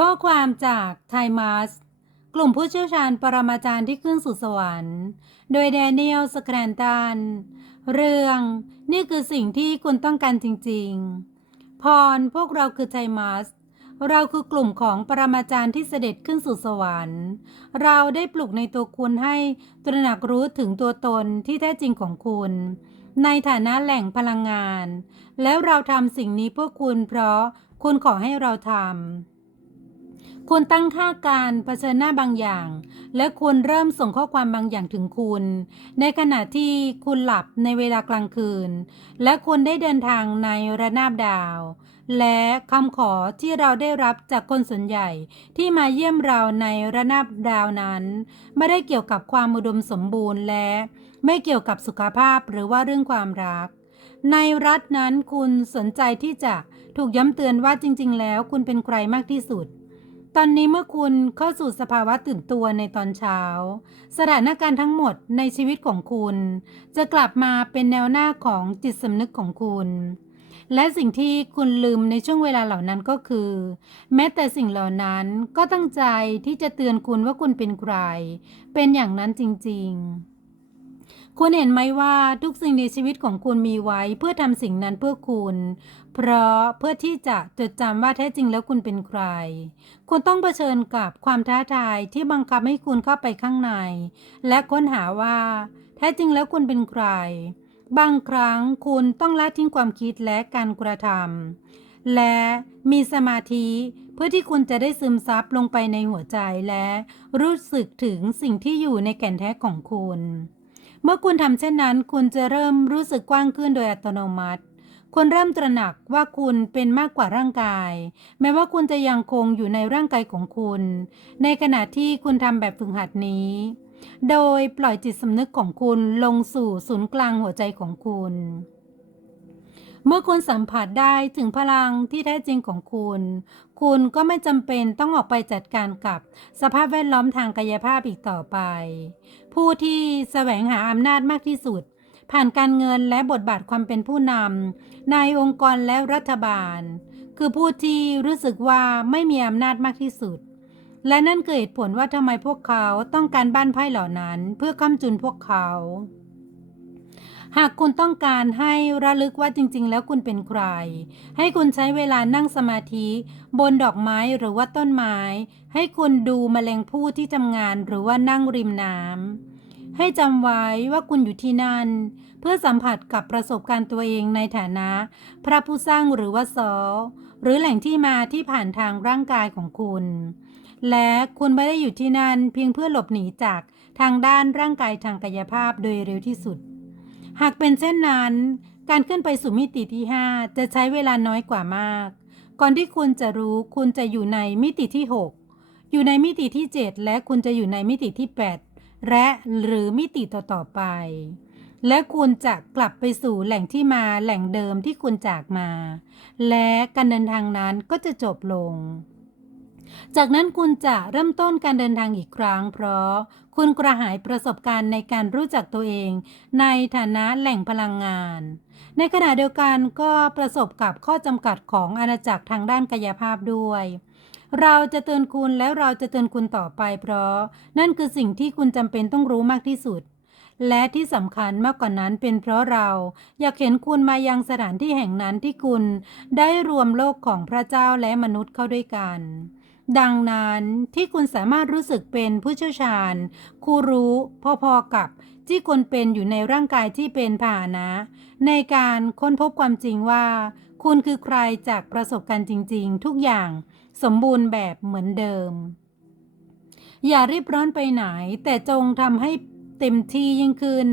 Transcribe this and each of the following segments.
ข้อความจากไทมัสกลุ่มผู้เชี่ยวชาญปรมาจารย์ที่ขึ้นสู่สวรรค์ โดยแดเนียลสแครนตัน เรื่องนี่คือสิ่งที่คุณต้องการจริง ๆ พรพวกเราคือไทมัสเราคือกลุ่มของปรมาจารย์ที่เสด็จขึ้นสู่สวรรค์ เราได้ปลุกในตัวคุณให้ตระหนักรู้ถึงตัวตนที่แท้จริงของคุณ ในฐานะแหล่งพลังงาน แล้วเราทำสิ่งนี้เพื่อคุณเพราะคุณขอให้เราทำ คุณตั้งค่าการเผชิญหน้าบางอย่าง และคุณเริ่มส่งข้อความบางอย่างถึงคุณ ในขณะที่คุณหลับในเวลากลางคืน และคุณได้เดินทางในระนาบดาว และคำขอที่เราได้รับจากคนส่วนใหญ่ที่มาเยี่ยมเราในระนาบดาวนั้น ไม่ได้เกี่ยวกับความอุดมสมบูรณ์และ ไม่เกี่ยวกับสุขภาพหรือว่าเรื่องความรัก ในรัฐนั้นคุณสนใจที่จะถูกย้ำเตือนว่าจริง ๆ แล้วคุณเป็นใครมากที่สุด ตอนนี้เมื่อคุณเข้าสู่สภาวะตื่นตัวในตอนเช้า สถานการณ์ทั้งหมดในชีวิตของคุณ จะกลับมาเป็นแนวหน้าของจิตสำนึกของคุณ และสิ่งที่คุณลืมในช่วงเวลาเหล่านั้นก็คือ แม้แต่สิ่งเหล่านั้นก็ตั้งใจที่จะเตือนคุณว่าคุณเป็นใคร เป็นอย่างนั้นจริง ๆ คุณเห็นไหมว่าทุกสิ่งในชีวิตของคุณมีไว้เพื่อทำสิ่งนั้นเพื่อคุณ เพราะเพื่อที่จะจดจำว่าแท้จริงแล้วคุณเป็นใคร คุณต้องเผชิญกับความท้าทายที่บังคับให้คุณเข้าไปข้างใน และค้นหาว่า แท้จริงแล้วคุณเป็นใคร บางครั้งคุณต้องละทิ้งความคิดและการกระทำและมีสมาธิเพื่อที่คุณจะได้ซึมซับลงไปในหัวใจและรู้สึกถึงสิ่งที่อยู่ในแก่นแท้ของคุณ เมื่อคุณทำเช่นนั้น คุณจะเริ่มรู้สึกกว้างขึ้นโดยอัตโนมัติ คุณเริ่มตระหนักว่าคุณเป็นมากกว่าร่างกาย แม้ว่าคุณจะยังคงอยู่ในร่างกายของคุณ ในขณะที่คุณทำแบบฝึกหัดนี้ โดยปล่อยจิตสำนึกของคุณลงสู่ศูนย์กลางหัวใจของคุณ เมื่อคุณสัมผัสได้ถึงพลังที่แท้จริงของคุณ คุณก็ไม่จำเป็นต้องออกไปจัดการกับสภาพแวดล้อมทางกายภาพอีกต่อไป ผู้ที่แสวงหาอำนาจมากที่สุด ผ่านการเงินและบทบาทความเป็นผู้นำในองค์กรและรัฐบาล คือผู้ที่รู้สึกว่าไม่มีอำนาจมากที่สุด และนั่นคือเหตุผลว่าทำไมพวกเขาต้องการบ้านไพ่เหล่านั้น เพื่อค้ำจุนพวกเขา หากคุณต้องการให้ระลึกว่าจริง ๆ แล้วคุณเป็นใคร ให้คุณใช้เวลานั่งสมาธิ บนดอกไม้หรือว่าต้นไม้ ให้คุณดูแมลงผู้ที่ทำงานหรือว่านั่งริมน้ำให้จำไว้ว่าคุณอยู่ที่นั่น เพื่อสัมผัสกับประสบการณ์ตัวเองในฐานะ พระผู้สร้างหรือว่าซอหรือแหล่งที่มาที่ผ่านทางร่างกายของคุณ และคุณไม่ได้อยู่ที่นั่นเพียงเพื่อหลบหนีจากทางด้านร่างกายทางกายภาพโดยเร็วที่สุด หากเป็นเช่นนั้น การขึ้นไปสู่มิติที่ 5 จะใช้เวลาน้อยกว่ามาก ก่อนที่คุณจะรู้คุณจะอยู่ในมิติที่ 6 อยู่ในมิติที่ 7 และคุณจะอยู่ในมิติที่ 8 และหรือมิติต่อๆไป และคุณจะกลับไปสู่แหล่งที่มาแหล่งเดิมที่คุณจากมา และการเดินทางนั้นก็จะจบลง จากนั้นคุณจะเริ่มต้นการเดินทางอีกครั้ง เพราะคุณกระหายประสบการณ์ในการรู้จักตัวเอง ในฐานะแหล่งพลังงาน ในขณะเดียวกันก็ประสบกับข้อจำกัดของอาณาจักรทางด้านกายภาพด้วย เราจะเตือนคุณแล้วเราจะเตือนคุณต่อไป เพราะนั่นคือสิ่งที่คุณจำเป็นต้องรู้มากที่สุด และที่สำคัญมากกว่านั้นเป็นเพราะเราอยากเห็นคุณมายังสถานที่แห่งนั้นที่คุณได้รวมโลกของพระเจ้าและมนุษย์เข้าด้วยกัน ดังนั้นที่คุณสามารถรู้สึกเป็นผู้เชี่ยวชาญครูรู้พอๆกับที่คุณเป็นอยู่ในร่างกายที่เป็นพานะ ในการค้นพบความจริงว่า คุณคือใครจากประสบการณ์จริง ๆ ทุกอย่างสมบูรณ์แบบเหมือนเดิม อย่ารีบร้อนไปไหน แต่จงทำให้ เต็มที่ยิ่งขึ้น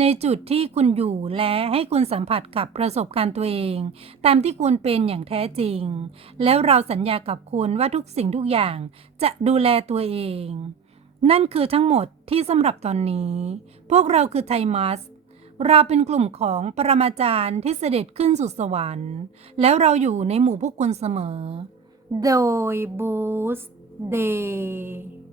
ในจุดที่คุณอยู่และให้คุณสัมผัสกับประสบการณ์ตัวเอง ตามที่คุณเป็นอย่างแท้จริง แล้วเราสัญญากับคุณว่าทุกสิ่งทุกอย่างจะดูแลตัวเอง นั่นคือทั้งหมดที่สำหรับตอนนี้ พวกเราคือไทมัสเราเป็นกลุ่มของปรมาจารย์ที่เสด็จขึ้นสู่สวรรค์ แล้วเราอยู่ในหมู่พวกคุณเสมอ โดยบูสเดย์